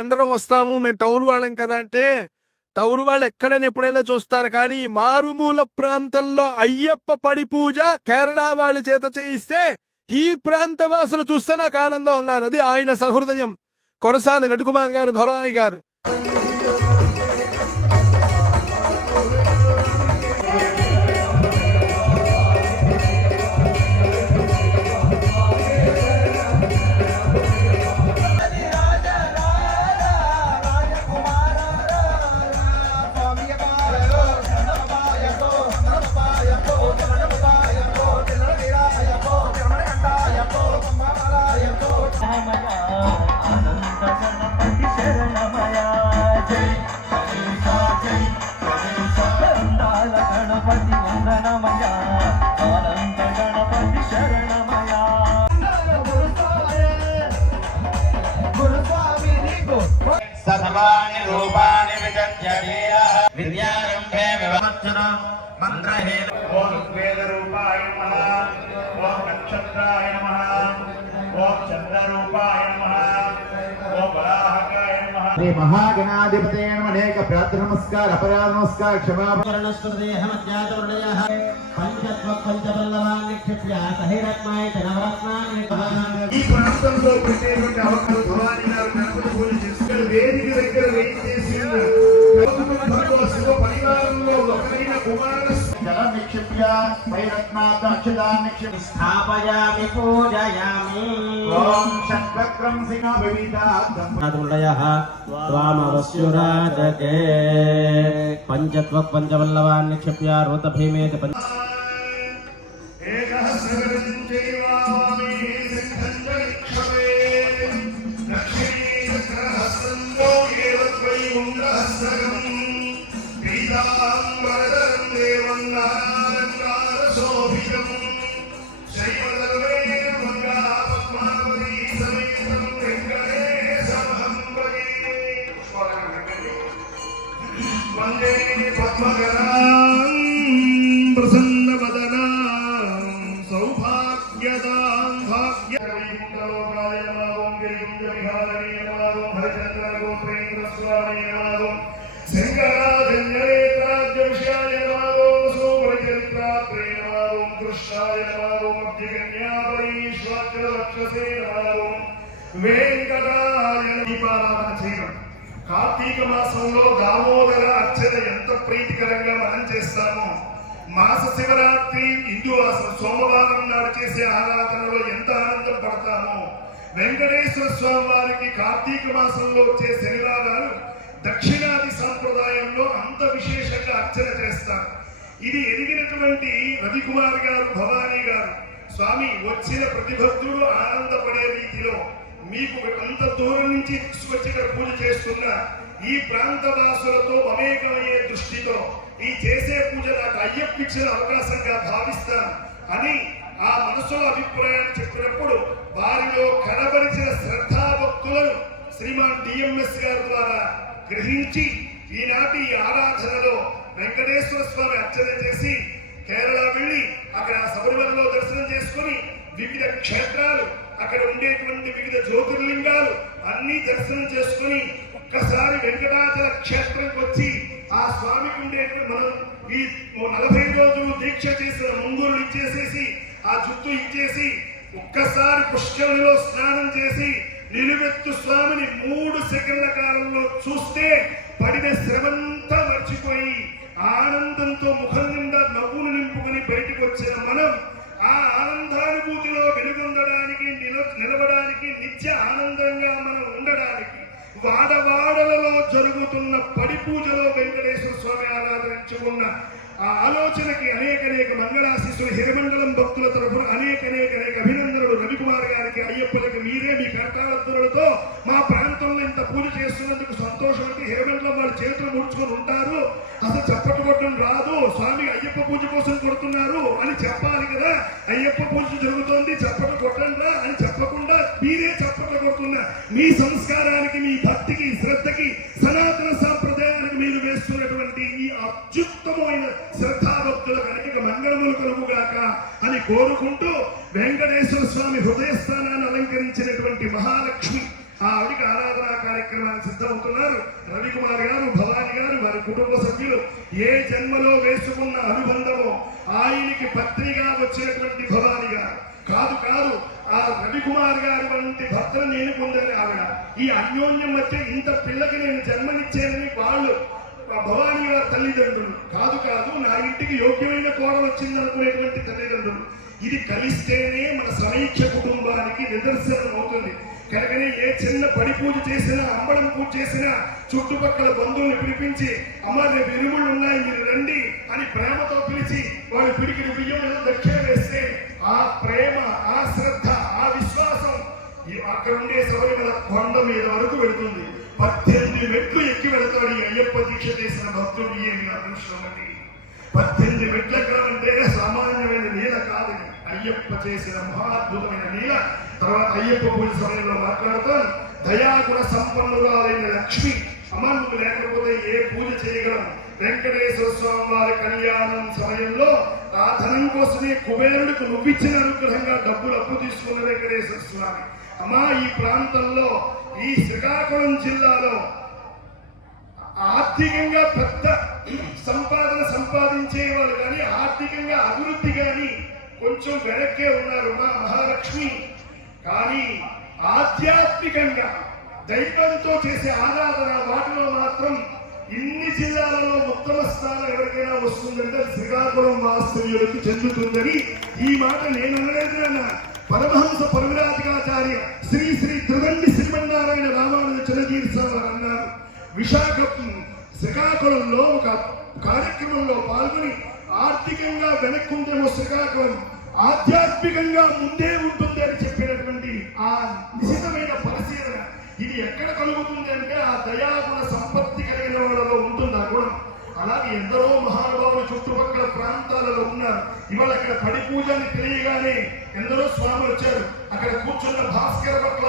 అందరం వస్తాము, మేము టౌన్ వాళ్ళం కదా అంటే, టౌన్ వాళ్ళు ఎక్కడైనా ఎప్పుడైనా చూస్తారు, కానీ మారుమూల ప్రాంతంలో అయ్యప్ప పడి పూజ కేరళ వాళ్ళ చేత చేయిస్తే ఈ ప్రాంత వాసులు చూస్తే నాకు ఆనందం ఉన్నారు. అది ఆయన సహృదయం. కొరసాని నటుకుమార్ గారు, ధొరాయి గారు. సర్వాణి రూపాణి విద్యాధీరః విద్యారంభే వివచ్చన మంత్రహేన ఓం వేద రూపాయ నమః ఓం నక్షత్రాయ నమః ఓం చంద్ర రూపాయ నమః ఓం వరాహకాయ నమః శ్రీ మహాగణాధిపతే నమః. అనేక ప్రార్థన నమస్కార అపరాధ నమస్కార క్షమాపణస్వదేహ మధ్యాతవర్ణయః పంచత్వ పంచబల్లవాన్ నిక్షిప్య సహిరత్నాయ నవరత్నాని. ఈ ప్రాంతంలో పెట్టేటువంటి అవకాశం భవానీ గారు గణపతి పూజ చేసుకుని వేదిక దగ్గర వేయించేసి శివ పరివారంలో ఒకరైన కుమార జలం నిక్షిప్య వైరత్నాత్ అక్షతాన్ నిక్షిప్య స్థాపయామి పూజయామి. ఓం షట్వక్రం సింహ వివిధాద్వయః త్వామవస్యురాజకే పంచత్వ పంచవల్లవాన్ నిక్షిప్య రోత భీమేత పంచ ఏకః సగరం చైవామి సిద్ధం నిక్షపే లక్ష్మీ చక్రహస్తంలో ఏవ త్వయిముండహస్తం పీతాంబరధరం దేవం నారాయణారశోభితం శైవదర్వేణ మంగాపద్మావతీ సమేతం వెంకటేశమహం భజే. వందే పద్మకరాం ప్రసన్నవదనాం సౌభాగ్యదాం భాగ్యలోకాయ నమః. గిరిజవిహారీ నమః. హరిచంద్రగోత్రేంద్రస్వామి నమః. శంకరాజన్యనేత్రాద్యవిషయాయ నమః. సూపరిచరిత్రాత్రే నమః. కృష్ణాయ నమః. మధ్యగన్యాపరీశ్వాచరవక్షసే నమః. వెంకటాయ దీపారాధన చేయడం. కార్తీక మాసంలో దామోదర అర్చన ఎంత ప్రీతికరంగా మనం చేస్తామో, మాస శివరాత్రి హిందూ సోమవారం నాడు చేసే ఆరాధనలో ఎంత ఆనందం పడతామో, వెంకటేశ్వర స్వామి వారికి కార్తీక మాసంలో వచ్చే శనివారాలు దక్షిణాది సంప్రదాయంలో అంత విశేషంగా అర్చన చేస్తారు. ఇది ఎదిగినటువంటి రవికుమార్ గారు, భవానీ గారు, స్వామి వచ్చిన ప్రతి భక్తుడు ఆనందపడే రీతిలో మీకు అంత దూరం నుంచి తీసుకొచ్చి ఇక్కడ పూజ చేస్తున్న ఈ ప్రాంత వాసులతో మమేకమయ్యే దృష్టితో ఈ చేసే పూజ నాకు అయ్యప్పిచ్చిన అవకాశంగా భావిస్తాను అని ఆ మనసులో అభిప్రాయాన్ని చెప్పినప్పుడు వారిలో కనబరిచిన శ్రద్ధాభక్తులను శ్రీమాన్ డిఎంఎస్ గారి ద్వారా గ్రహించి ఈనాటి ఈ ఆరాధనలో వెంకటేశ్వర స్వామి అర్చన చేసి కేరళ వెళ్లి అక్కడ శబరిమలలో దర్శనం చేసుకుని వివిధ క్షేత్రాలు, అక్కడ ఉండేటువంటి వివిధ జ్యోతిర్లింగాలు అన్ని దర్శనం చేసుకుని ఒక్కసారి వెంకటాచల క్షేత్రంకి వచ్చి ఆ స్వామికి ఉండేటువంటి మనం ఈ 40 రోజులు దీక్ష చేసిన ముంగురులు ఇచ్చేసేసి ఆ జుట్టు ఇచ్చేసి ఒక్కసారి పుష్కరిణిలో స్నానం చేసి నిలువెత్తు స్వామిని 3 సెకండ్ల కాలంలో చూస్తే పడిన శ్రమంతా మర్చిపోయి ఆనందంతో ముఖం నిండా నవ్వులు నింపుకొని బయటకు వచ్చిన మనం ఆ ఆనందానుభూతిలో వెలుగొందడానికి, నిలవడానికి, నిత్య ఆనందంగా మనం ఉండడానికి వాడవాడలలో జరుగుతున్న పడి పూజలో వెంకటేశ్వర స్వామి ఆరాధించుకున్న ఆ ఆలోచనకి అనేక మంగళాశీస్సులు హిరమండలం భక్తుల తరఫున అనేక అభినందనలు. రవికుమార్ గారికి, అయ్యప్పలకి మీరే మీ కర్తావత్తులతో మా ప్రాంతంలో ఇంత పూజ చేస్తున్నందుకు సంతోషం. అంటే హిరమండలం వాళ్ళు చేతులు ముడుచుకొని ఉంటారు, అసలు చప్పట్లు కొట్టడం రాదు, స్వామి అయ్యప్ప పూజ కోసం కొడుతున్నారు అని చెప్పాలి కదా. అయ్యప్ప పూజ జరుగుతోంది, చప్పట్లు కొట్టండి అని చెప్పకుండా మీరే చప్పట్లు కొడుతున్న మీ సంస్కారానికి, మీ భక్తికి, శ్రద్ధకి, సనాతన సాంప్రదాయానికి మీరు వేస్తున్నటువంటి ఈ అత్యుత్తమైన శ్రద్ధాభక్తులకు అనేక మంగళములు కలుగుగాక అని కోరుకుంటూ వెంకటేశ్వర స్వామి హృదయస్థానాన్ని అలంకరించినటువంటి మహాలక్ష్మి ఆవిడికి ఆరాధనా కార్యక్రమం కార్యక్రమానికి సిద్ధమవుతున్నారు. రవికుమార్ గారు, భవాని గారు, వారి కుటుంబ సభ్యులు ఏ జన్మలో వేసుకున్న అనుబంధమో ఆయనకి పత్నిగా వచ్చినటువంటి భవాని గారు కాదు ఆ రవికుమార్ గారి వంటి భర్తను నేను పొందాలి ఆవిడ. ఈ అన్యోన్యం మధ్య ఇంత పిల్లకి నేను జన్మనిచ్చేదని వాళ్ళు భవానీ గారి తల్లిదండ్రులు కాదు నా ఇంటికి యోగ్యమైన కోడలు వచ్చింది అనుకునేటువంటి తల్లిదండ్రులు. ఇది కలిస్తేనే మన సమైక్య కుటుంబానికి నిదర్శనం అవుతుంది. కనుకనే ఏ చిన్న పడి పూజ చేసినా, అంబడం పూజ చేసినా చుట్టుపక్కల బంధువుల్ని పిలిపించి అమ్మ రేపు ఇరుముళ్ళు ఉన్నాయి మీరు రండి అని ప్రేమతో పిలిచి వాళ్ళు పిడికిడి బియ్యం ఏదో దక్షిణ వేస్తే ఆ ప్రేమ, ఆ శ్రద్ధ, ఆ విశ్వాసం అక్కడ ఉండే శబరిమల కొండ మీద వరకు వెళుతుంది. 18 మెట్లు ఎక్కి వెళతాడు ఈ అయ్యప్ప దీక్ష చేసిన భక్తుడు. ఏమి అదృష్టం అండి! 18 మెట్లు ఎక్కడమంటే సామాన్యమైన నీల కాదని అయ్యప్ప చేసిన మహాద్భుతమైన నీల. తర్వాత అయ్యప్ప పూజ సమయంలో మాట్లాడుతాను. దయాగుణ సంపన్నురాలైన లక్ష్మి అమ్మ నువ్వు లేకపోతే ఏ పూజ చేయగలం. వెంకటేశ్వర స్వామి వారి కళ్యాణం సమయంలో ఆ ధనం కోసమే కుబేరుడికి నువ్విచ్చిన అనుగ్రహంగా డబ్బులు అప్పు తీసుకున్న వెంకటేశ్వర స్వామి. అమ్మా ఈ ప్రాంతంలో ఈ శ్రీకాకుళం జిల్లాలో ఆర్థికంగా పెద్ద సంపాదన సంపాదించేవాళ్ళు కానీ ఆర్థికంగా అభివృద్ధి కానీ కొంచెం వెనక్కే ఉన్నారు మా మహాలక్ష్మి. కానీ ఆధ్యాత్మికంగా దైవంతో చేసే ఆరాధన వాటిలో మాత్రం ఇన్ని జిల్లాలలో ఉత్తమ స్థానం ఎవరికైనా వస్తుందంటే శ్రీకాకుళం వాస్తవ్యులకు చెందుతుందని ఈ మాట నేను అనలేదు అన్న. పరమహంస పరివిరాజకాచార్య శ్రీ శ్రీ త్రిదండి శ్రీమన్నారాయణ రామానుజ చిరంజీవి అన్నారు. శ్రీకాకుళంలో ఒక కార్యక్రమంలో పాల్గొని ఆర్థికంగా వెనక్కుంటేమో శ్రీకాకుళం ఆధ్యాత్మికంగా ముందే ఉంటుంది అని చెప్పినటువంటి ఆ నిశితమైన పరిశీలన ఇది ఎక్కడ కలుగుతుంది అంటే ఆ దయాగుణ సంపత్తి కలిగిన వాళ్ళలో ఉంటుంది ఆ గుణం. అలాగే ఎందరో మహానుభావులు చుట్టుపక్కల ప్రాంతాలలో ఉన్నారు. ఇవాళ అక్కడ పడి పూజ అని తెలియగానే ఎందరో స్వాములు వచ్చారు. అక్కడ కూర్చున్న భాస్కర పట్ల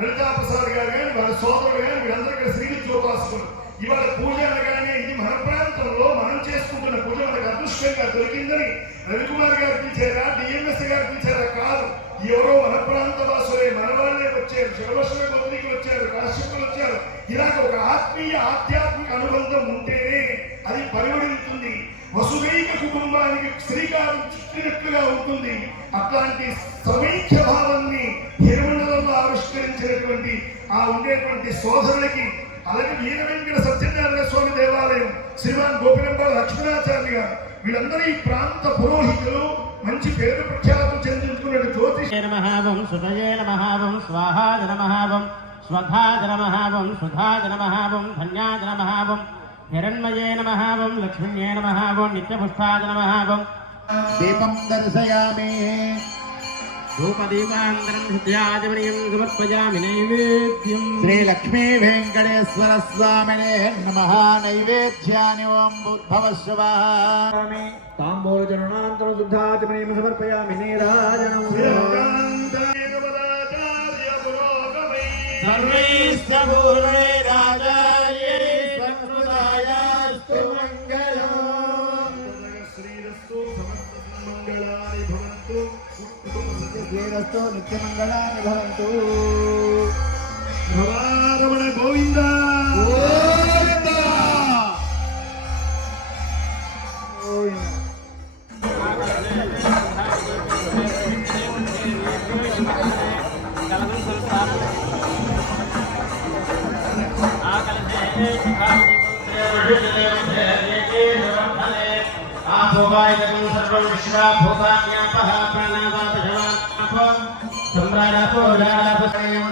లలితా ప్రసాద్ గారు కానీ వాళ్ళ సోదరుడు కానీ వీళ్ళందరూ ఇక్కడ శ్రీనిత్యోపాసకులు. ఇవాళ పూజ అనగానే ఇది మన ప్రాంతంలో మనం చేసుకుంటున్న పూజ మనకు అదృష్టంగా దొరికిందని రవికుమార్ గారు పిలిచారా, డిఎంఎస్ గారు పిలిచారా? కాదు, ఎవరో మన ప్రాంత వాసులే, మన వాళ్ళే వచ్చారు. శివలక్ష్మి మంత్రికి వచ్చారు, కాశ్యపులు వచ్చారు. ఇలాగ ఒక ఆత్మీయ ఆధ్యాత్మిక అనుబంధం ఉంటేనే అది పరిగణిస్తుంది. వసుదైక కుటుంబానికి శ్రీకారం చుట్టినట్లుగా ఉంటుంది. అట్లాంటి సమైక్య భావాన్ని హిరమండలంలో ఆవిష్కరించినటువంటి ఆ ఉండేటువంటి సోదరులకి, అలాగే వీర వెంకట సత్యనారాయణ స్వామి దేవాలయం, శ్రీమాన్ గోపినంపాల లక్ష్మణాచార్య గారు, వీళ్ళందరూ ఈ ప్రాంత పురోహితులు, మంచి పేరు ప్రఖ్యాతులు చెందించుకున్న జ్యోతిష్ నమః సుతయే నమః స్వాహాయ నమః స్వధాయ నమః సుధాయ నమః ధన్యాయ నమః హిరణ్మయే నమః లక్ష్మీయే నమః నిత్యపుష్పాయ నమః. దీపం దర్శయామి. ధూపదీపాంతరం హృదయాజమనీయం సమర్పయామి నైవేద్యం. శ్రీ లక్ష్మీ వెంకటేశ్వర స్వామినే నమః. నైవేద్యాని ఓం భూర్భువః. తాంబూలచరణానంతరం శుద్ధాచమనీయం సమర్పయామి నీరాజనం. సర్వైస్తభూరైరాజాయై సంస్కృతాయాస్తు మంగళం. శ్రీరస్తు సమస్త మంగళాని భవంతు. శ్రీరస్తు నిత్యమంగళాని భవంతు. రమణ గోవింద గోవింద.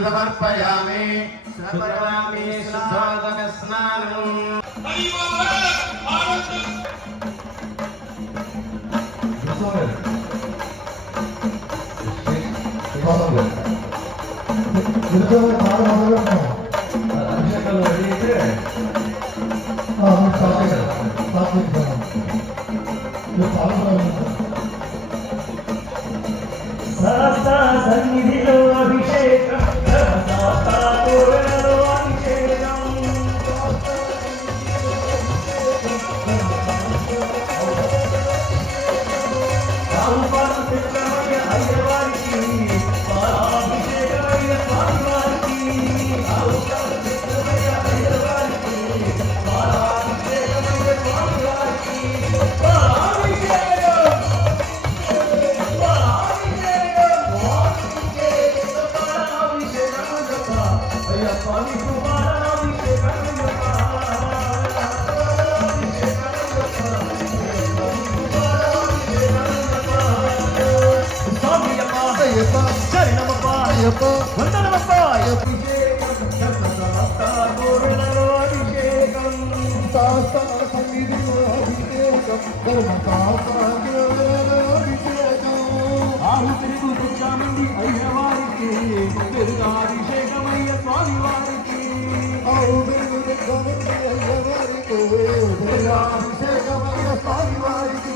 సమర్పయామి. సన్నిధిలో అభిషేకం అభిషేకం అయ్యవారికి అభిషేకమైన స్వామి వారికి అయ్యప్ప వందనమప్ప అభిషేకం పూర్ణలో అభిషేకం శాస్త్ర సన్నిధిలో అభిషేకం ధర్మశాస్త్రాజ్ఞలో అభిషేకం ఆరు తిరుగు తెచ్చామండి అయ్యవారికి దుర్గాభిషేకమయ్య స్వామి వారికి అభిషేకమైన స్వామి వారికి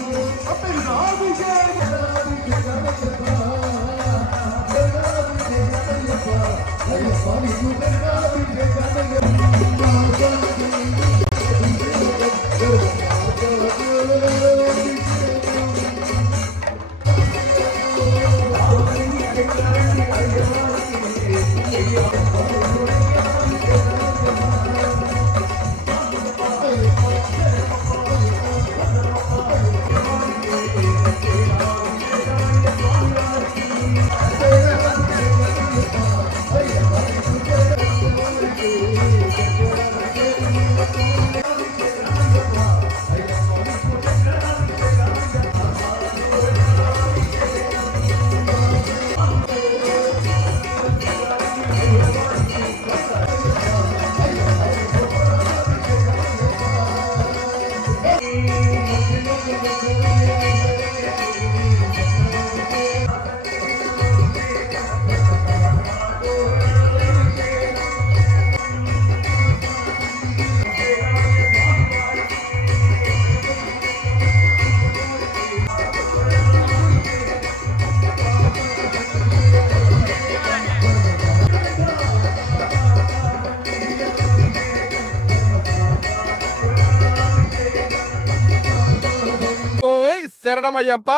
శరణమయ్యప్ప.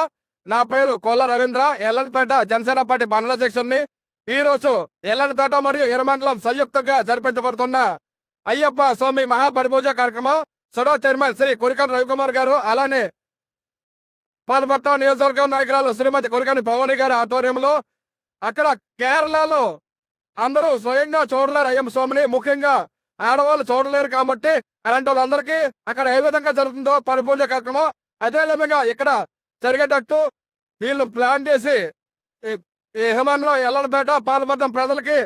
నా పేరు కోల రవీంద్ర, ఎల్లంపేట జనసేన పార్టీ మండల అధ్యక్షుడిని. ఈ రోజు ఎల్లంపేట మరియు ఎర్రమండలం సంయుక్తంగా జరిపించబడుతున్న అయ్యప్ప స్వామి మహాపరిపూజ కార్యక్రమం సడో చైర్మన్ శ్రీ కొరికాని రవికుమార్ గారు, అలానే పాల్పట్ట నియోజకవర్గం నాయకురాలు శ్రీమతి కొరికాని భవాని గారి ఆధ్వర్యంలో అక్కడ కేరళలో అందరూ స్వయంగా చూడలేరు అయ్యప్ప స్వామిని, ముఖ్యంగా ఆడవాళ్ళు చూడలేరు కాబట్టి అలాంటి వాళ్ళందరికీ అక్కడ ఏ విధంగా జరుగుతుందో పరిపూజ కార్యక్రమం అదే విధంగా ఇక్కడ జరిగేటట్టు వీళ్ళు ప్లాన్ చేసి ఈ హిమాన్లో ఎల్లడపేట పాల్పడ్డం ప్రజలకి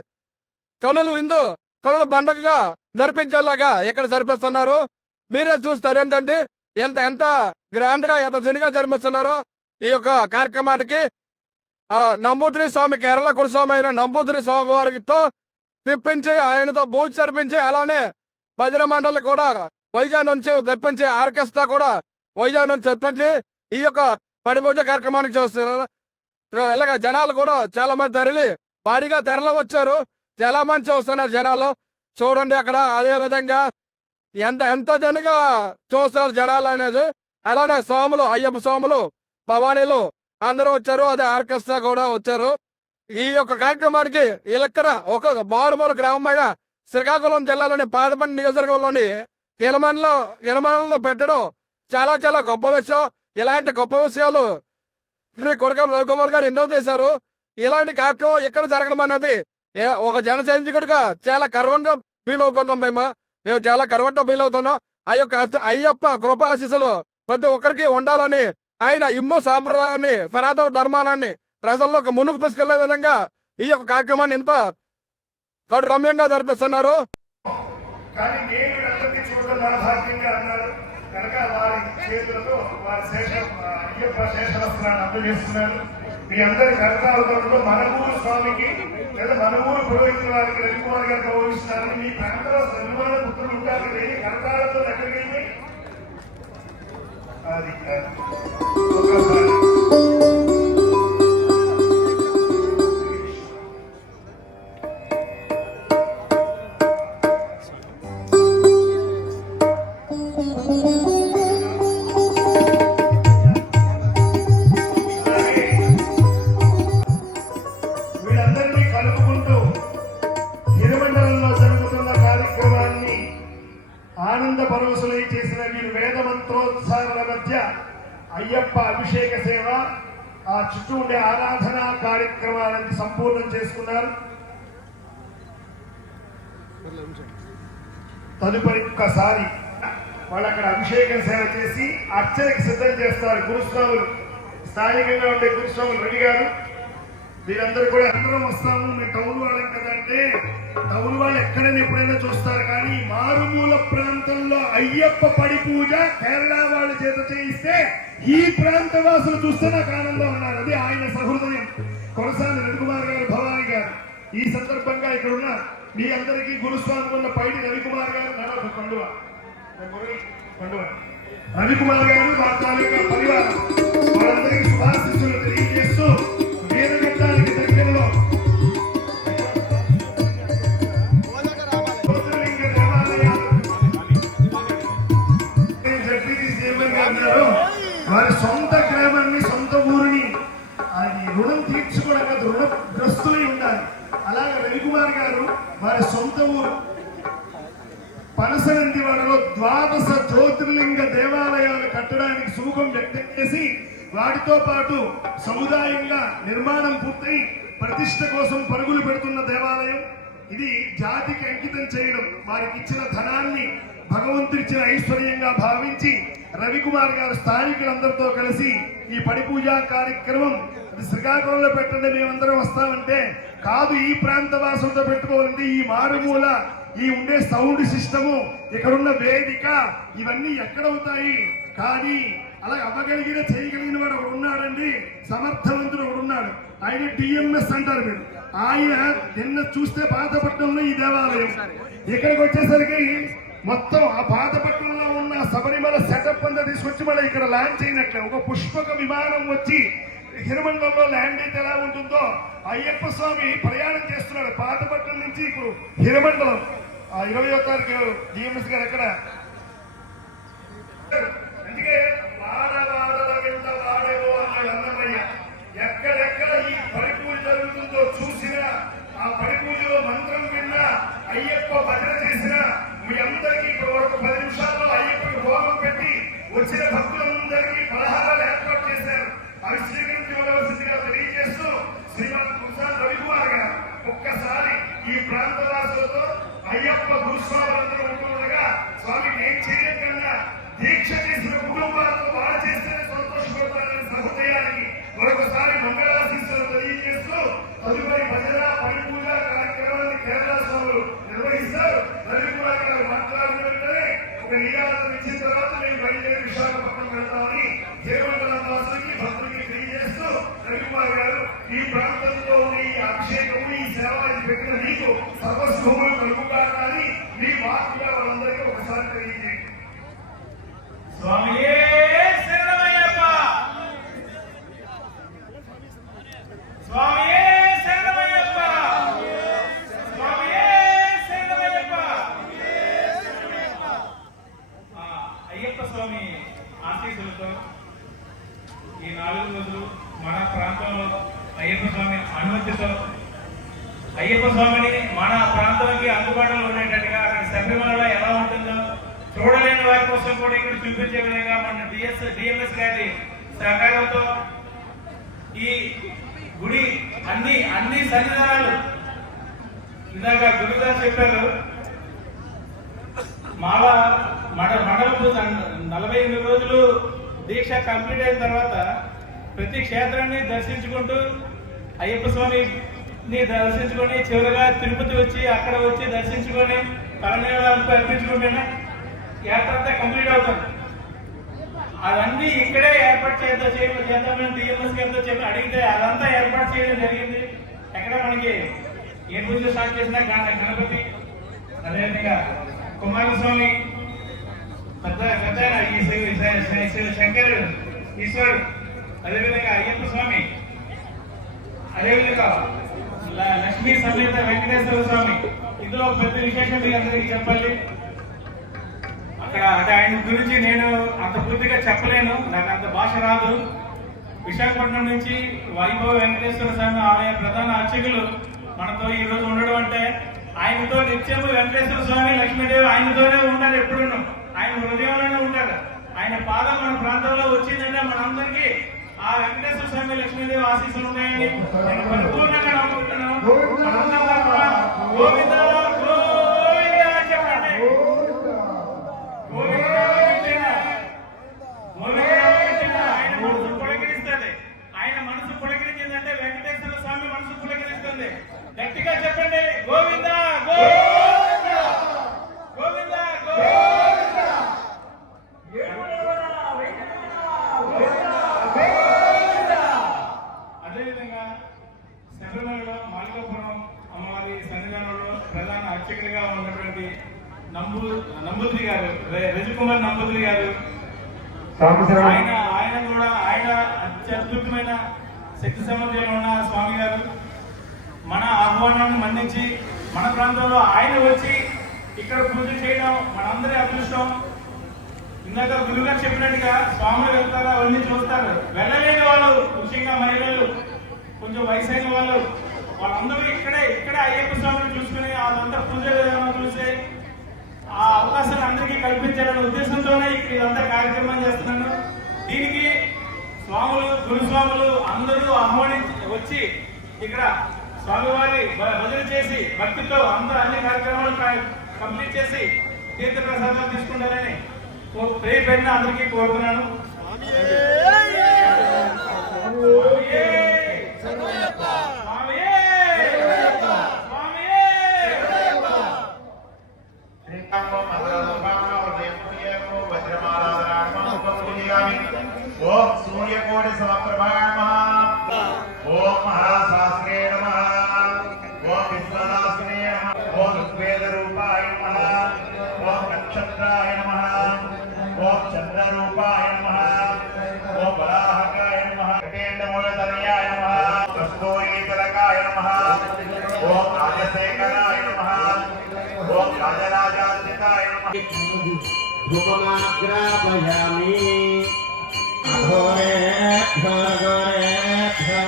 కనుల పండుగగా జరిపించేలాగా ఇక్కడ జరిపిస్తున్నారు. మీరే చూస్తారు ఏంటంటే ఎంత గ్రాండ్ గా ఎంత దినిగా జరిపిస్తున్నారో ఈ యొక్క కార్యక్రమానికి. నంబూద్రి స్వామి కేరళ కులస్వామి అయిన నంబూద్రి స్వామి వారితో తిప్పించి ఆయనతో పూజ జరిపించి, అలానే భజన మండలి కూడా వైజాగ్ నుంచి తెప్పించి, ఆర్కెస్ట్రా కూడా వైజాగ్ నుంచి తెప్పించి ఈ యొక్క పరిపూజ కార్యక్రమానికి చూస్తున్నారు. ఇలాగ జనాలు కూడా చాలా మంది భారీగా తెరలు వచ్చారు, చాలా మంది చూస్తున్నారు జనాలు. చూడండి అక్కడ అదే విధంగా ఎంత జనగా చూస్తారు జనాలు అనేది. అలానే స్వాములు, అయ్యప్ప స్వాములు, భవానీలు అందరూ వచ్చారు, అదే ఆర్కెస్ట్రా కూడా వచ్చారు. ఈ యొక్క కార్యక్రమానికి ఇక్కడ ఒక మారుమూల గ్రామమైన శ్రీకాకుళం జిల్లాలోని పాదపల్లి నియోజకవర్గంలోని ఇలమండలో పెట్టడం చాలా గొప్ప విషయం. ఇలాంటి గొప్ప విషయాలు శ్రీ కొరకం రవికుమార్ గారు ఎన్నో చేశారు. ఇలాంటి కార్యక్రమం ఇక్కడ జరగడం అనేది ఒక జన సైనికుడిగా చాలా గర్వంగా ఫీల్ అవుతున్నాం. మేము చాలా గర్వంగా ఫీల్ అవుతున్నాం. ఆ యొక్క అయ్యప్ప కృపాశీస్సులు ప్రతి ఒక్కరికి ఉండాలని, ఆయన ఇమ్మో సాంప్రదాయాన్ని, సనాతన ధర్మాన్ని ప్రజల్లోకి ముందుకు తీసుకెళ్లే విధంగా ఈ యొక్క కార్యక్రమాన్ని ఇంత రమ్యంగా జరిపిస్తున్నారు. కానీ నేను వీళ్ళందరినీ చూడడం నా భాగ్యంగా అన్నారు కనుక వారి చేతులతో వారి అయ్యప్ప శేషవస్త్రాన్ని అందజేస్తున్నారు. మీ అందరి కర్తావతంలో మనమూరు స్వామికి లేదా మనమూరు పురోహితుల వారికి రవికుమార్ గారు గౌరవిస్తున్నారని మీ ప్రాంతంలో సన్మాన పుత్రులు ఉంటారు. కర్తాలతో ఎక్కడికి వెళ్ళి అది ఒకసారి ఆనంద పరవశులై చేసిన వీరు వేద మంత్రోత్సాహాల మధ్య అయ్యప్ప అభిషేక సేవ, ఆ చుట్టూ ఉండే ఆరాధనా కార్యక్రమాలను సంపూర్ణం చేసుకున్నారు. తదుపరి ఒక్కసారి వాళ్ళు అక్కడ అభిషేక సేవ చేసి అర్చనకి సిద్ధం చేస్తారు. గురుస్వాములు స్థానికంగా ఉండే గురుస్వాములు రెడ్డి గారు మీరందరూ కూడా అందరం వస్తాము, మేము టౌన్ వాళ్ళం కదా అంటే, టౌన్ వాళ్ళు ఎక్కడైనా ఎప్పుడైనా చూస్తారు కానీ మారుమూల ప్రాంతంలో అయ్యప్ప పడి పూజ కేరళ వాళ్ళ చేత చేయిస్తే ఈ ప్రాంత వాసులు చూస్తే నాకు ఆనందం ఉన్నారు. అది ఆయన సహృదయం. కొనసాగి రవికుమార్ గారు, భవానీ గారు, ఈ సందర్భంగా ఇక్కడ ఉన్న మీ అందరికీ గురుస్వామి ఉన్న పైడి రవికుమార్ గారు, పండుగ రవికుమార్ గారు, మా తాలూకా పరివారం వాళ్ళందరికీ శుభాశిస్సులు తెలియజేస్తూ వీరగట్టానికి దగ్గరలో వారి సొంత గ్రామాన్ని, సొంత ఊరిని అది రుణం తీర్చుకోవడం కాదు, రుణగ్రస్తులై ఉండాలి. అలాగే రవికుమార్ గారు వారి సొంత ఊరు పనసనందివాడలో 12 జ్యోతిర్లింగ దేవాలయాలు కట్టడానికి సుముఖం వ్యక్తం చేసి వాటితో పాటు సముదాయంగా నిర్మాణం పూర్తయి ప్రతిష్ట కోసం పరుగులు పెడుతున్న దేవాలయం ఇది. జాతికి అంకితం చేయడం, వారికి ఇచ్చిన ధనాన్ని భగవంతుడిచ్చిన ఐశ్వర్యంగా భావించి రవికుమార్ గారు స్థానికులందరితో కలిసి ఈ పడి పూజా కార్యక్రమం శ్రీకాకుళంలో పెట్టండి, మేమందరం వస్తామంటే కాదు, ఈ ప్రాంత వాసులతో పెట్టుకోవాలంటే ఈ మారుమూల ఈ ఉండే సౌండ్ సిస్టము, ఇక్కడున్న వేదిక, ఇవన్నీ ఎక్కడవుతాయి? కానీ అలా అవ్వగలిగిన చేయగలిగిన వాడు ఒకడు ఉన్నాడండి, సమర్థవంతుడు ఒకడు ఉన్నాడు. ఆయన డిఎంఎస్ అంటారు మీరు. ఆయన నిన్న చూస్తే పాతపట్నంలో ఈ దేవాలయం, ఇక్కడికి వచ్చేసరికి మొత్తం ఆ పాతపట్నంలో ఉన్న శబరిమల సెటప్ అంతా తీసుకొచ్చి మళ్ళీ ఇక్కడ ల్యాండ్ చేయనట్లే ఒక పుష్పక విమానం వచ్చి హిరమండలంలో ల్యాండ్ అయితే ఎలా ఉంటుందో అయ్యప్ప స్వామి ప్రయాణం చేస్తున్నాడు పాతపట్నం నుంచి ఇప్పుడు హిరమండలం. 20వ తారీఖు డిఎంఎస్ గారు ఎక్కడ, అందుకే వాడవాడల వెంట వాడేవో అన్నాడు అన్నమయ్య. ఎక్కడెక్కడ ఈ పరిపూజ జరుగుతుందో చూసినా, ఆ పరిపూజలో మంత్రం విన్నా, అయ్యప్ప భజన చేసినా, మీ అందరికీ ఇప్పుడు వరకు 10 నిమిషాల్లో అయ్యప్పకి భోగం పెట్టి వచ్చిన భక్తులందరికీ పలహారాలు ఏర్పాటు చేశారు. అవి స్వీకరించవలసిందిగా తెలియజేస్తూ శ్రీమాన్ కుసాన్ రవికుమార్ గారు ఒక్కసారి ఈ ప్రాంత వాసులతో అయ్యప్ప గురుస్వాములందరూ ఉంటుండగా స్వామికి ఏం చేయడం కన్నా దీక్ష చేసిన కుటుంబాలతో బాగా చేస్తేనే సంతోషపడతారనే సహృదయానికి మరొకసారి మంగళాశీస్సులు తెలియజేస్తూ తదుపరి భజన పడి పూజ కార్యక్రమాన్ని కేరళ స్వాములు నిర్వహిస్తారు. రవికుమార్ గారు మాట్లాడిన వెంటనే ఒక నిరాదరణ ఇచ్చిన తర్వాత మేము బయలుదేరి విశాఖపట్నం వెళ్తామని దేవమండలం వాసులకి భక్తులకి తెలియజేస్తూ రవికుమార్ గారు ఈ ప్రాంతంలో ఉన్న ఈ అభిషేకము, ఈ సేవలు పెట్టిన మీకు సర్వశుభములు కలుగుతారని మీ వార్తగా వాళ్ళందరికీ ఒకసారి తెలియజేయండి. స్వామియే శరణమయ్యప్ప, స్వామియే శరణమయ్యప్ప, స్వామియే శరణమయ్యప్ప. అయ్యప్ప స్వామి ఆశీస్సులతో ఈ 4 రోజులు మన ప్రాంతంలో అయ్యప్ప స్వామి అనుమతితో అయ్యప్ప స్వామిని మన ప్రాంతానికి అందుబాటులో ఉండేటట్టుగా అక్కడ శబరిమలలో ఎలా ఉంటుందో చూడలేని వారి కోసం కూడా ఇక్కడ చూపించే విధంగా మన డిఎంఎస్ గారి సహకారంతో ఈ గుడి అన్ని సన్నిధానాలు ఇందాక గురుగారు చెప్పారు. మండలం 48 రోజులు దీక్ష కంప్లీట్ అయిన తర్వాత ప్రతి క్షేత్రాన్ని దర్శించుకుంటూ అయ్యప్ప స్వామిని దర్శించుకొని చివరిగా తిరుపతి వచ్చి అక్కడ వచ్చి దర్శించుకొని కళనీయాలకు అర్పించుకుంటేనే యాత్ర అంతా కంప్లీట్ అవుతుంది. అవన్నీ ఇక్కడే ఏర్పాటు చేద్దామని డిఎంఎస్ గారితో చెప్పి అడిగితే అదంతా ఏర్పాటు చేయడం జరిగింది. ఎక్కడ మనకి ఏ పూజ స్టార్ట్ చేసినా గణపతి, అదేవిధంగా కుమారస్వామి, పెద్ద శంకరుడు, ఈశ్వరుడు, అదేవిధంగా అయ్యప్ప స్వామి, అదేవిధంగా లక్ష్మీ సమేత వెంకటేశ్వర స్వామి. ఇందులో పెద్ద విశేషం మీకు అందరికీ చెప్పాలి. అక్కడ అంటే ఆయన గురించి నేను అంత పూర్తిగా చెప్పలేను, నాకు అంత భాష రాదు. విశాఖపట్నం నుంచి వైభవ వెంకటేశ్వర స్వామి ఆలయ ప్రధాన అర్చకులు మనతో ఈ రోజు ఉండడం అంటే ఆయనతో నిత్యము వెంకటేశ్వర స్వామి, లక్ష్మీదేవి ఆయనతోనే ఉంటారు. ఎప్పుడున్నాం ఆయన హృదయంలోనే ఉంటారు. ఆయన పాదం మన ప్రాంతంలో వచ్చిందంటే మనందరికీ ఆ వెంకటేశ్వర స్వామి, లక్ష్మీదేవి ఆశీస్సులు ఉన్నాయని నేను పరిపూర్ణంగా నమ్ముకుంటున్నాను. మనందరం కూడా గోవింద గోవింద చెప్పండి. ఆయన మనసు పొడగిరిస్తుంది. ఆయన మనసు పొడగిరించిందంటే వెంకటేశ్వర స్వామి నంబూద్రి గారు, రజకుమార్ నంబూద్రి గారు, ఆయన కూడా అత్యద్భుతమైన శక్తి సామర్థ్యం ఉన్న స్వామి గారు మన ఆహ్వానాన్ని మన్నించి మన ప్రాంతంలో ఆయన వచ్చి ఇక్కడ పూజ చేయడం మనందరి అదృష్టం. ఇందాక గురుగారు చెప్పినట్టుగా స్వాములు వెళ్తారు, అవన్నీ చూస్తారు. వెళ్ళలేని వాళ్ళు, ముఖ్యంగా మహిళలు, కొంచెం వయసైన వాళ్ళందరూ ఇక్కడే అయ్యప్ప స్వామిని చూసుకుని వాళ్ళంతా పూజ విధానం చూసి ఆ అవకాశాన్ని అందరికీ కల్పించాలనే ఉద్దేశంతోనే ఇదంతా కార్యక్రమం చేస్తున్నాను. దీనికి స్వాములు, గురుస్వాములు అందరూ ఆహ్వానించి వచ్చి ఇక్కడ స్వామివారి భజన చేసి భక్తితో అందరూ అన్ని కార్యక్రమాలు కంప్లీట్ చేసి తీర్థ ప్రసాదాలు తీసుకుంటారని పేరు అందరికీ కోరుతున్నాను. ఓం సూర్యకోటి సమప్రభామ, ఓం మహాశాస్త్రే నమః, ఓం విశ్వదాసినే నమః, ఓం ఋగ్వేద రూపాయ నమః, ఓం నక్షత్రాయ నమః, ఓం చంద్రరూపాయ నమః, ఓం వరాహకాయ నమః, కటేంద్రమూలతనయాయ నమః, కస్తూరీతలకాయ నమః, ఓం రాజశేఖరాయ నమః, ఓం రాజరాజాధికాయ నమః. ధూపమాగ్రాపయామి. అఘోరేభ్యో ఘోరేభ్యో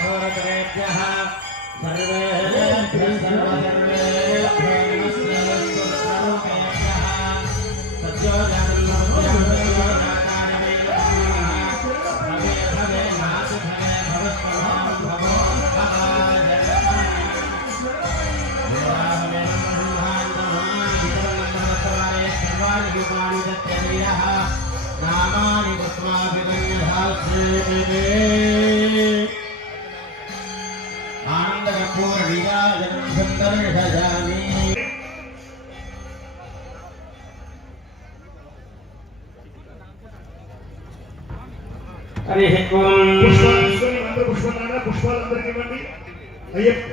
ఘోరతరేభ్యః సర్వేభ్యః సర్వసర్వేభ్యో నమస్తే స్వరూపేభ్యః సత్యోజాతం భవత్యాకారమే భవే భవే నాసి భవే భవత్వభావం భవో భవాయ దేవామే బ్రహ్మాండమాని సర్వాణి రూపాణి దత్తేయః నామాని పుష్పాభిగణ్యధాత్రే ఆనందకపూర విరాజనం సందర్శయామి. హరి ఓం. పుష్పాలందరికీ ఇవ్వండి. అయ్యప్ప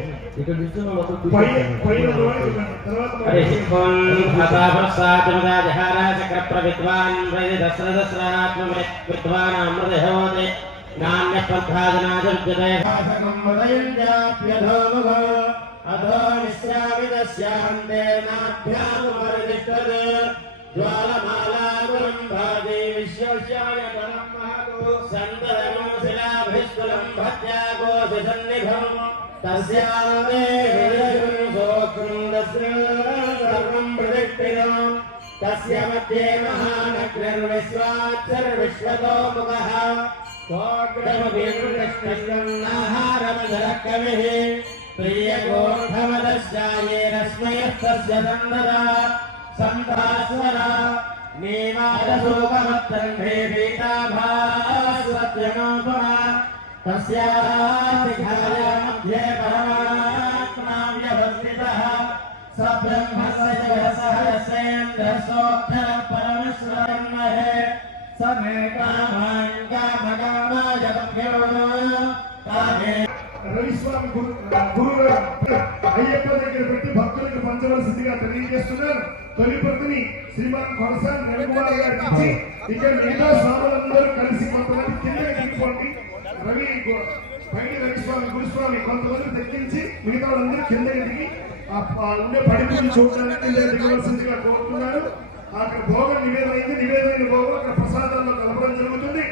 పైన తర్వాత హరి ఓం. అతాపరసాత్మదాజహార చక్ర విద్వాన్ విద్వాన్ అమృతహోతే నాణ్యపంథాజనాజర్జతే వదయంజాప్యధోముఖో అధో నిశ్యామి దశ్యాంతే నాభ్యాముపరితిష్టతే జ్వాలమాలాగురం భాతి విశ్వస్యాయ పరం మహతో సందరమో శిలాభిస్ఫులం భత్యాకోశ సన్నిభం తస్యాంతే హృదయం సోక్షం దస్రం ప్రతిష్ఠితం తస్య మధ్యే మహానగ్నిర్విశ్వాచ్చర్విశ్వతో ముఖః కోగ్రమభిర్విష్ణున్నాహారమధరకవిః ప్రియగోఢమదశ్చాయేరస్మయస్తస్య సందదా సంతాస్వర నీవాదశోకమత్తంభే పీతాభాస్వత్యమోపమ తస్యాధికాయ మధ్యే పరమాత్మా వ్యవస్థితః స బ్రహ్మస్య సహస్రేంద్రసోక్షర పరమేశ్వరమహే సమే కామాన్ కామకామాయభ్యో కామే. రవిస్వామి గురువు అయ్యప్ప దగ్గర పెట్టి భక్తులకు పంచవలసిందిగా తెలియజేస్తున్నారు. తొలి ప్రతిని శ్రీమాన్ కొరసాని రవికుమార్ గారికి ఇచ్చి ఇక్కడ మిగతా స్వాములందరూ కలిసి కొంతమంది కింద దిగిపోండి. పైన రవిస్వామి గురుస్వామి కొంతమంది తెచ్చించి మిగతా వాళ్ళందరూ కింద దిగి ఉండే పడిపోయి చూడడానికి కింద దిగవలసిందిగా కోరుతున్నారు. అక్కడ భోగం నివేదన భోగం అక్కడ ప్రసాదాల్లో కలపడం జరుగుతుంది.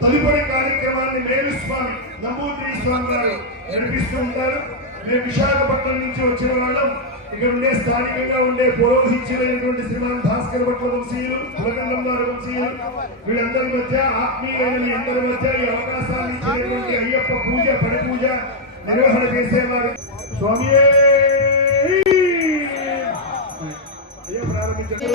తదుపరి కార్యక్రమాన్ని మేలుస్వామి నంబూద్రి స్వామి గారు నడిపిస్తూ ఉంటారు. మేము విశాఖపట్నం నుంచి వచ్చిన వాళ్ళం. ఇక్కడ ఉండే స్థానికంగా ఉండే పురోహితులైనటువంటి శ్రీమాన్ భాస్కర్ భట్ల వంశీయులు, పులగండం వారి వంశీయులు, వీళ్ళందరి మధ్య ఆత్మీయులైన మీ అందరి మధ్య ఈ అవకాశాన్ని ఇచ్చినటువంటి అయ్యప్ప పూజ పడి పూజ నిర్వహణ చేసేవారు స్వామి ప్రారంభించండి.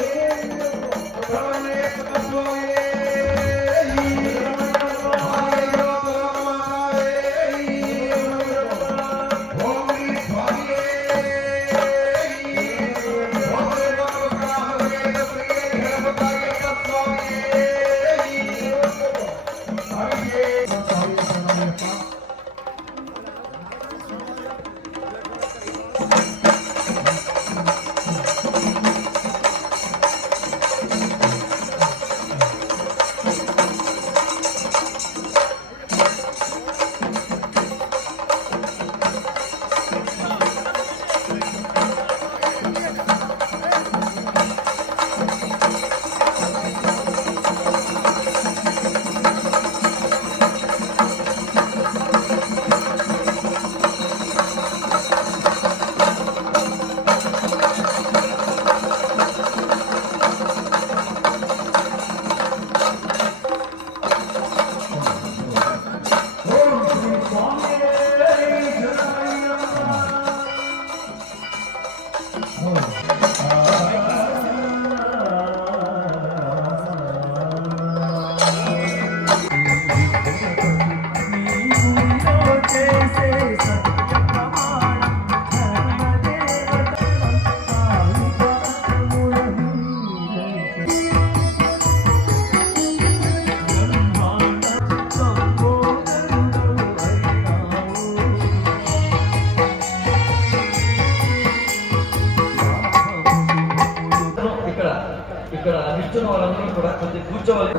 ఇక్కడ నిల్చున్న వాళ్ళందరూ కూడా కొద్దిగా కూర్చోవాలి.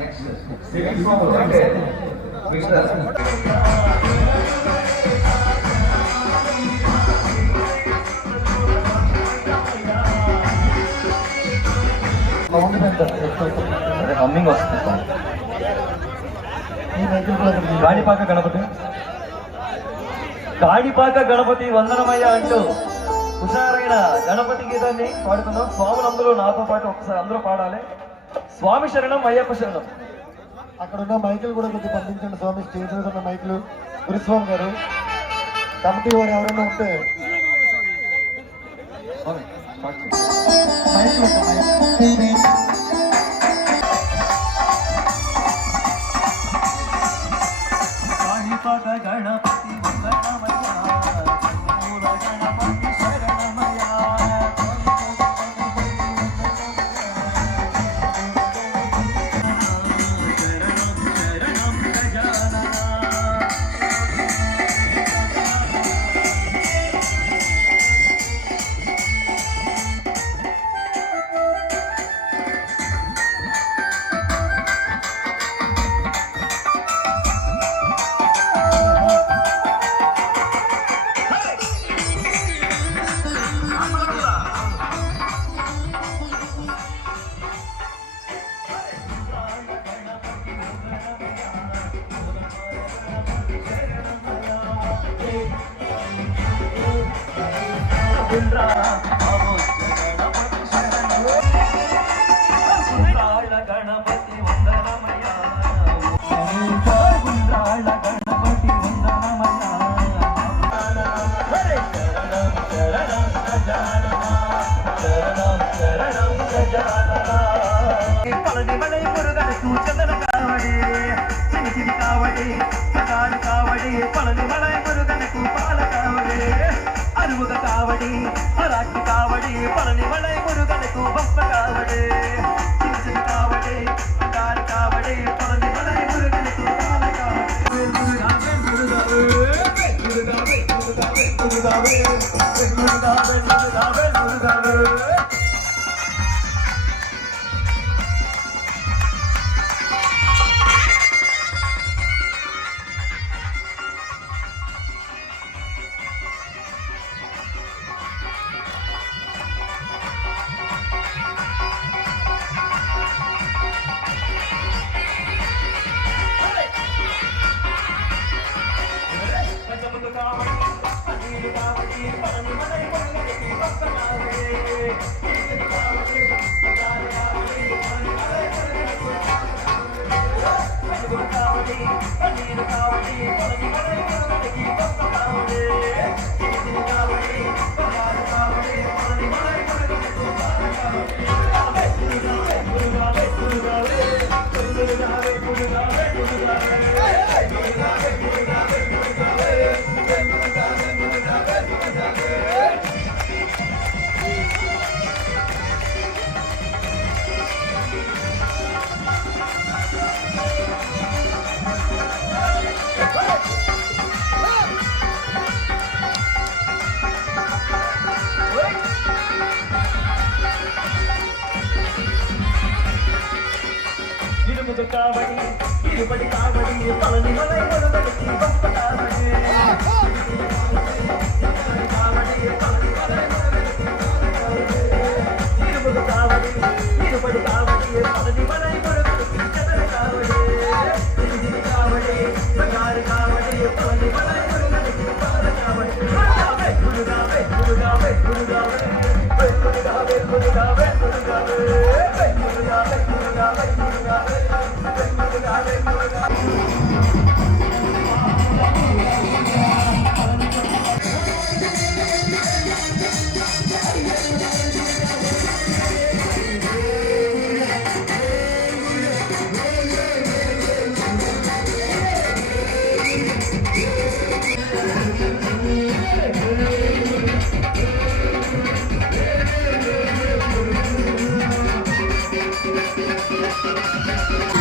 నెక్స్ట్ అంటే హమ్మింగ్ వస్తుంది. కాణిపాక గణపతి వందనమయ్య అంటూ హుషారైన గణపతి గీతాన్ని పాడుతున్నాం. స్వాములందరూ నాతో పాటు ఒకసారి అందరూ పాడాలి. స్వామి శరణం అయ్యప్ప శరణం. అక్కడ ఉన్న మైకులు కూడా కొద్దిగా పంపించండి స్వామి. స్టేజ్ మీద ఉన్న మైకులు గురుస్వామి గారు, కమిటీ వారు ఎవరైనా ఉంటే కాణిపాక గణపతి వందనమయ్య గణపతి శరణమయ్య. గణపతి వందనమయ్య గణపతి వందనమయ్య. పళని మలై మురుగనకు చందన కావడి చిని చిని కావడి సగాని కావడి పళని మలై మురుగనకు పాల కావడి అరువుగ కావడి అరాటి కావడి పళని మలై మురుగనకు బొప్ప కావడి చిని చిని కావడి సగాని కావడి పళని మలై మురుగనకు పాల కావడి. మురుగావే మురుగావే మురుగావే మురుగావే మురుగావే మురుగావే మురుగావే మురుగావే. కావడి ఇరుపడి కావడి పళని మలై మురుగనకి బొప్ప కావడి కావడి పళని మలై ఇరుముగ కావడి ఇరుపడి కావడి పళని మలై మురుగనకి చదర కావడి చిని కావడి సగారి కావడి పళని మలై మురుగనకి పాల కావడి. మురుగావే మురుగావే మురుగావే మురుగావే మురుగావే మురుగావే మురుగావే మురుగావే మురుగావే. Thank you.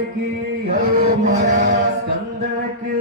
స్కందనకి స్కందనకి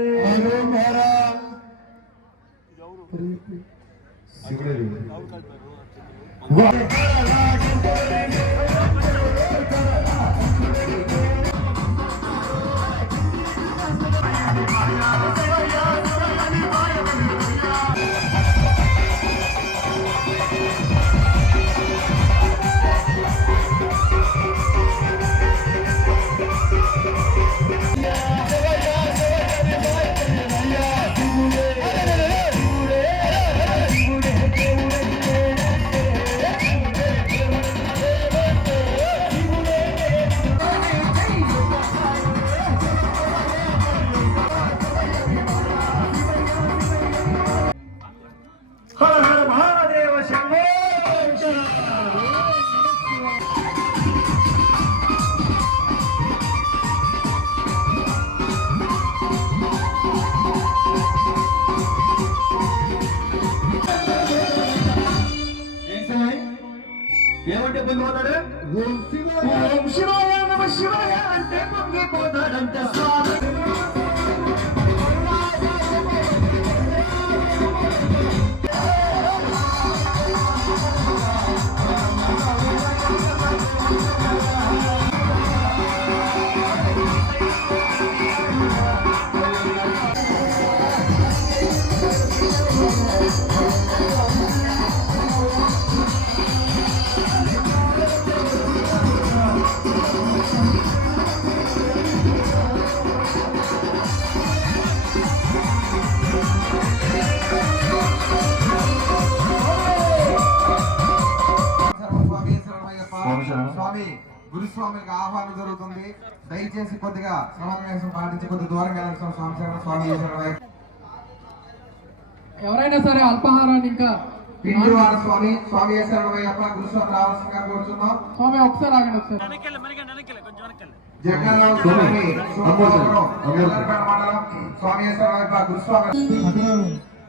హర హర మహాదేవ శంభో ఏమంటే పొంగిపోతాడు ఓం శివాయ నమ శివాయ అంటే పొంగిపోతాడంట స్వామి స్వామి గురుస్వామికి ఆహ్వానం జరుగుతుంది. దయచేసి కొద్దిగా సమన్వయం పాటించి కొద్ది దూరంగా వెళ్ళాలి. స్వామి శరణం, స్వామి శరణం. ఎవరైనా సరే అల్పాహారాన్ని ఇంకా పిండివాడ స్వామి, స్వామి శరణమయ్యప్ప, గురుస్వామి రావాల్సిందిగా కోరుతున్నాం. స్వామి ఒకసారి ఆగండి ఒకసారి జగన్నాథ స్వామి సోమవారం ఎల్లపేట మండలం స్వామి శరణమయ్యప్ప గురుస్వామి.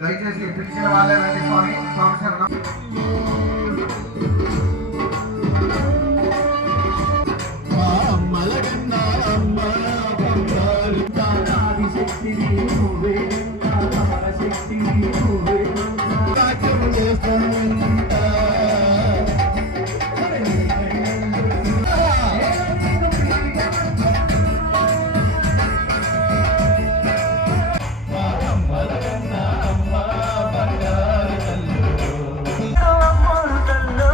దయచేసి పిలిచిన వాళ్ళే రండి. స్వామి స్వామి శరణం. అమ్మోరు తల్లో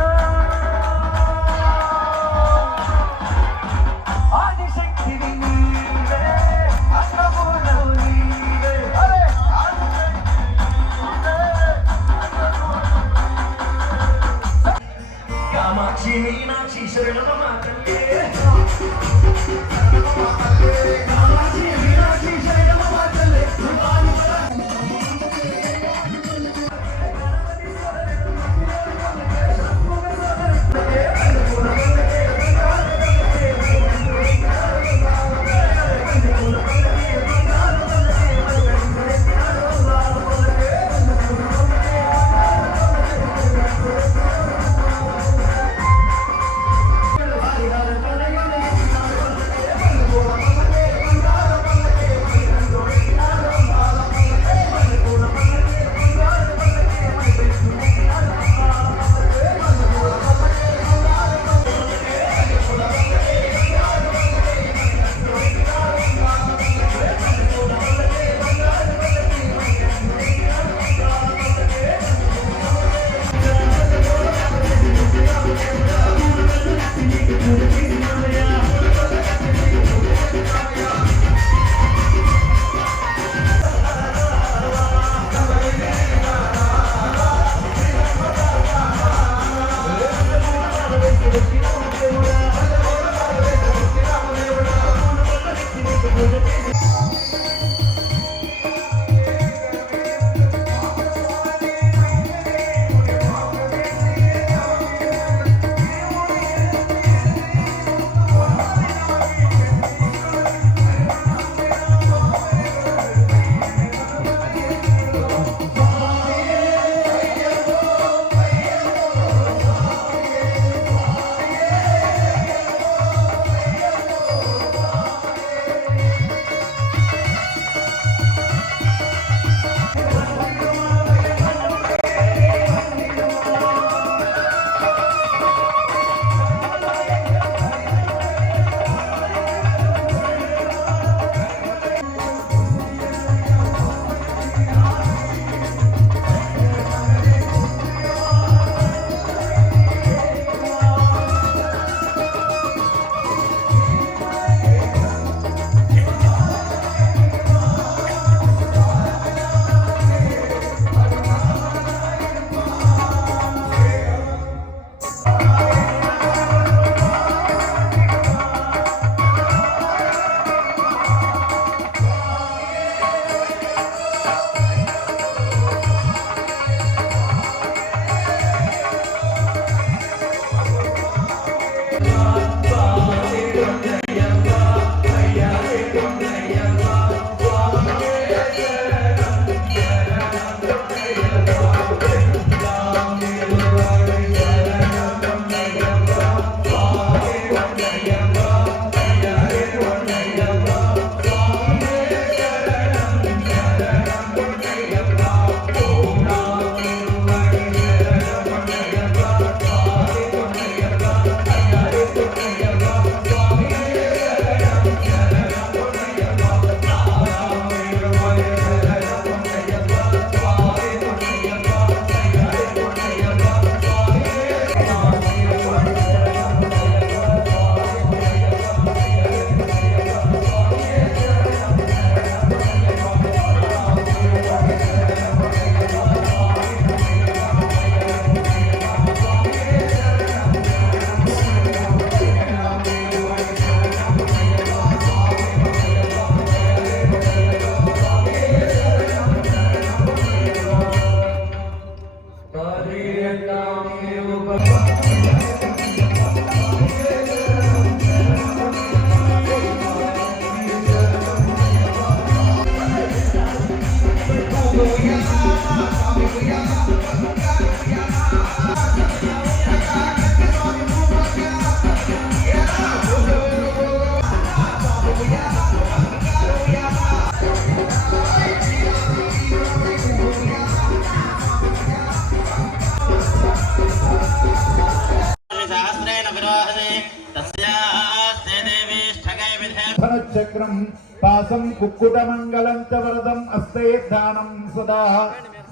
చక్రం పాసం కుక్కుటమంగళం చ వరదం అస్తే దానం సదా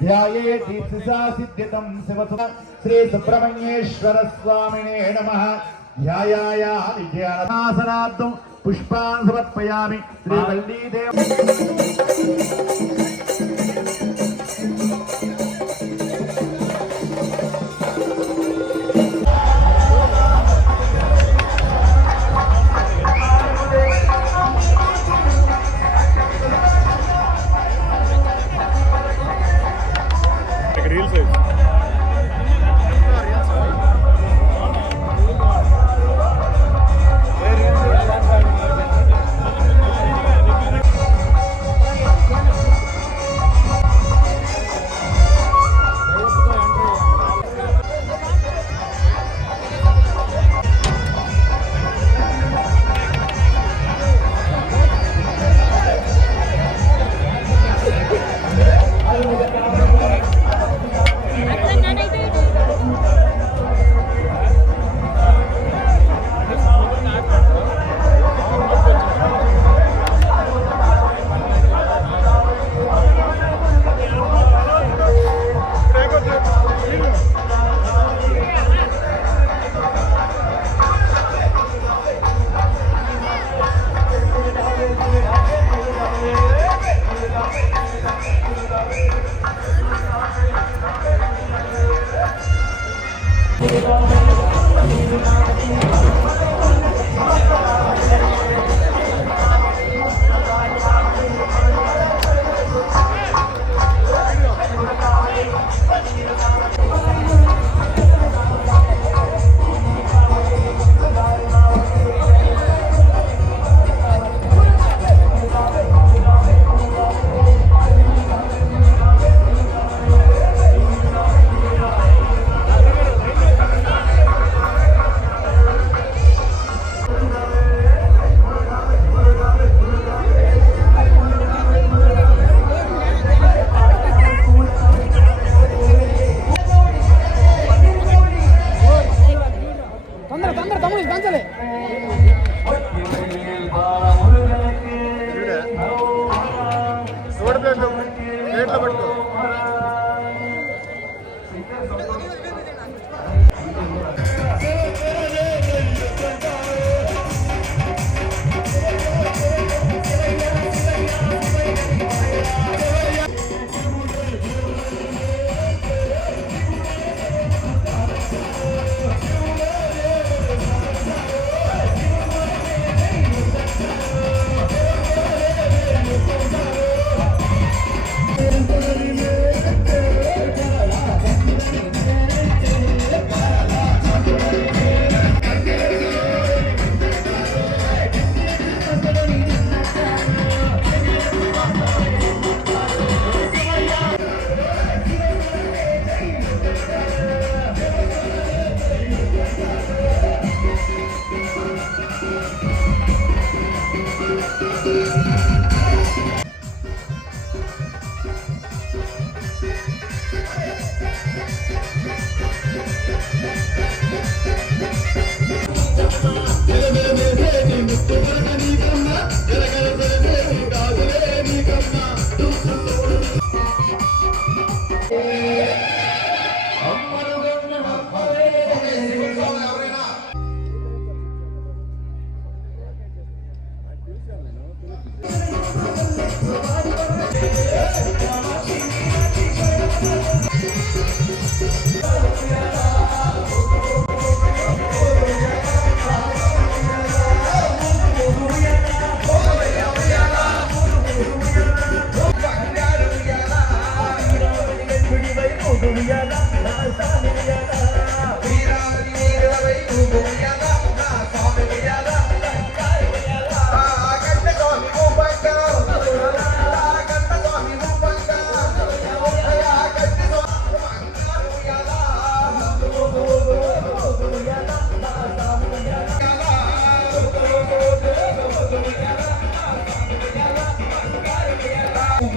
ధ్యాయే దీప్సిసా సిద్ధితం శివసుత శ్రీ సుబ్రహ్మణ్యేశ్వర స్వామినే నమః ధ్యాయాయ విద్యానాసనార్థం పుష్పాన్ సమర్పయామి శ్రీ వల్లీదేవ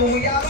Booyah!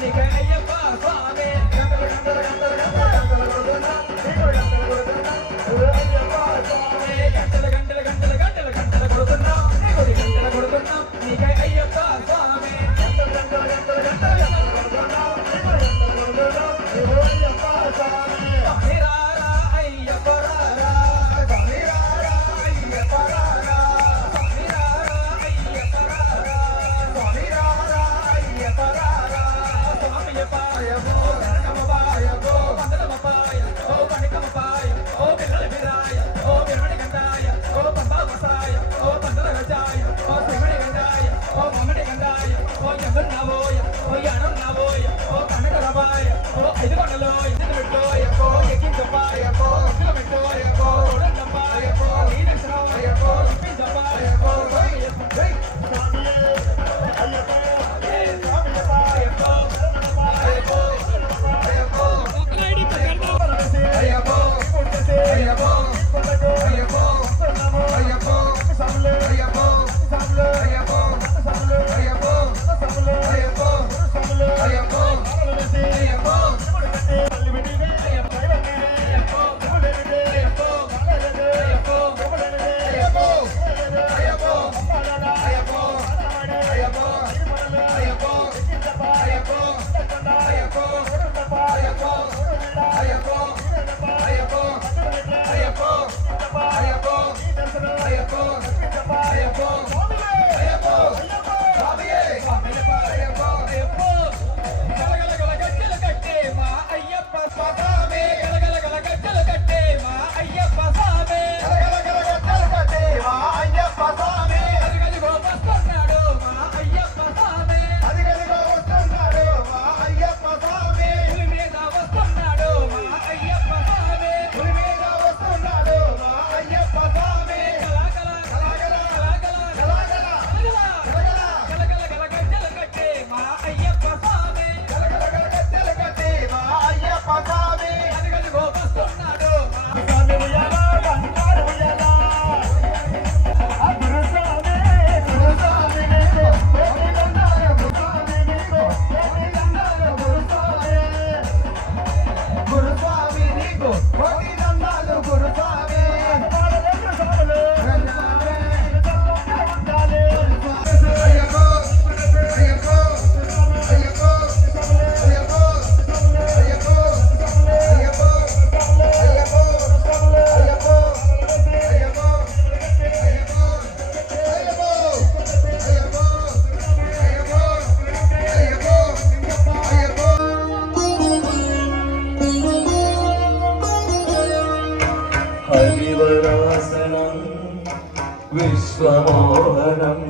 నీకే అయ్యప్ప స్వామి గంటలు గంటలు గంటలు గంటలు కొడుతున్నా నీకు గంటలు కొడుతున్నా అయ్యప్ప స్వామి గంటలు గంటలు గంటలు గంటలు గంటలు కొడుతున్నా నీకు గంటలు కొడుతున్నా నీకే అయ్యప్ప స్వామి గంటలు గంటలు గంటలు గంటలు గంటలు కొడుతున్నా నీకు గంటలు కొడుతున్నా నీకు అయ్యప్ప స్వామి రారా అయ్యప్ప రారా స్వామి రారా అయ్యప్ప రారా స్వామి రారా అయ్యప్ప రారా స్వామి రారా అయ్యప్ప రారా స్వామి పాయమో కనకమపాయమో వందనమపాయ ఓ కనికమపాయ ఓ పిల్లల విరాయ ఓ విరమణి గంధాయ ఓ పంబావసాయ ఓ పందల గజాయ ఓ శ్రీమణి గంధాయ ఓ మమ్మడి గంధాయ ఓ యమున్నావోయ ఓ యానన్నావోయ ఓ కనకరవాయ ఓ ఐదు కొండలోయ పెట్టోయ ఓ ఎక్కించపాయ ఓ కిలోమెట్టోయ ఓ ఉడన్నపాయ ఓ నీదశరాయ ఓ పింజపాయ ఓ హరివరాసనం విశ్వమోహనం